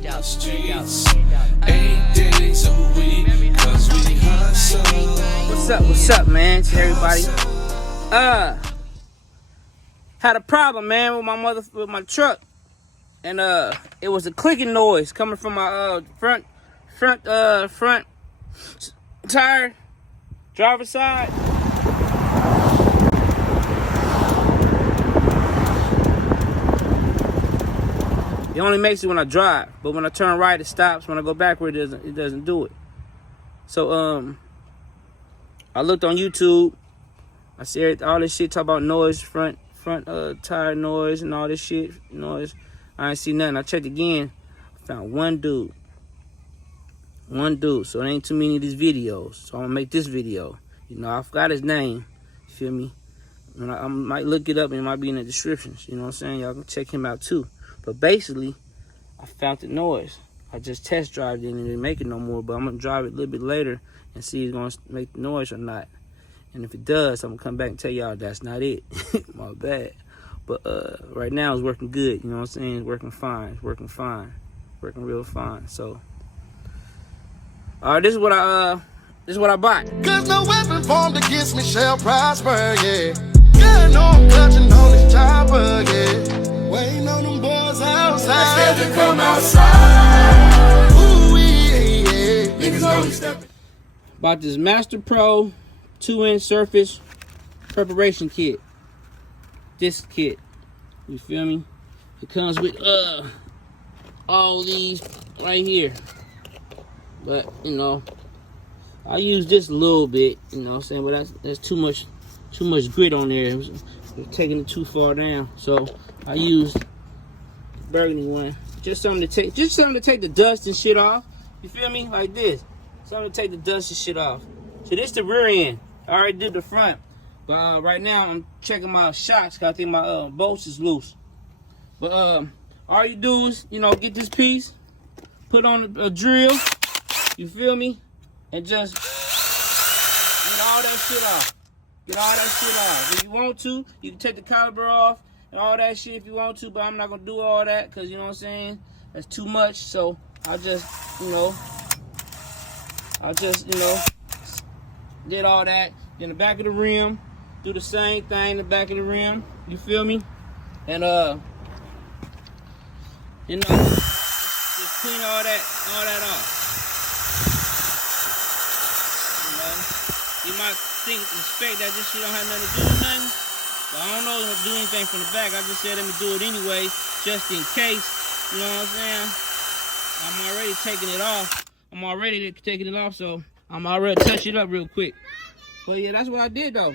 the streets. 8 days a week, cause we hustle. What's up, man? To everybody. Had a problem, man, with my truck. And it was a clicking noise coming from my front tire, driver's side. It only makes it when I drive, but when I turn right, it stops. When I go backward, it doesn't do it. So I looked on YouTube. I see all this shit talk about noise, front tire noise, and all this shit noise. I ain't see nothing. I checked again. I found one dude. So it ain't too many of these videos. So I'm gonna make this video. You know, I forgot his name. You feel me? And I might look it up, and it might be in the descriptions. You know what I'm saying? Y'all can check him out too. But basically, I found the noise. I just test drove it and it didn't make it no more. But I'm gonna drive it a little bit later and see if it's gonna make the noise or not. And if it does, I'm gonna come back and tell y'all that's not it. My bad. But right now it's working good. You know what I'm saying? It's working fine. It's working fine. Working real fine. So, this is what I bought. Cause no weapon formed against me shall prosper, yeah. Yeah, no, I'm clutching on this chopper, yeah. Waiting on them boys outside. Scared to come outside. Ooh, yeah. Niggas know he's stepping. Bought this Master Pro 2-inch surface preparation kit. This kit. You feel me? It comes with all these right here. But, you know, I use this a little bit, you know what I'm saying? But that's too much grit on there. It's taking it too far down. So I used the burgundy one. Just something to take the dust and shit off. You feel me? Like this. Something to take the dust and shit off. So this the rear end. I already did the front. But right now I'm checking my shocks because I think my bolts is loose. But all you do is, you know, get this piece, put on a drill, you feel me? And just get all that shit off. Get all that shit off. If you want to, you can take the caliper off and all that shit if you want to, but I'm not gonna do all that because, you know what I'm saying, that's too much. So I just, you know, did all that. In the back of the rim, do the same thing in the back of the rim. You feel me? And you know, just clean all that off. You know, you might expect that this shit don't have nothing to do with nothing, but I don't know if it'll do anything from the back. I just said let me do it anyway, just in case. You know what I'm saying? I'm already taking it off. So I'm already touch it up real quick. But yeah, that's what I did though.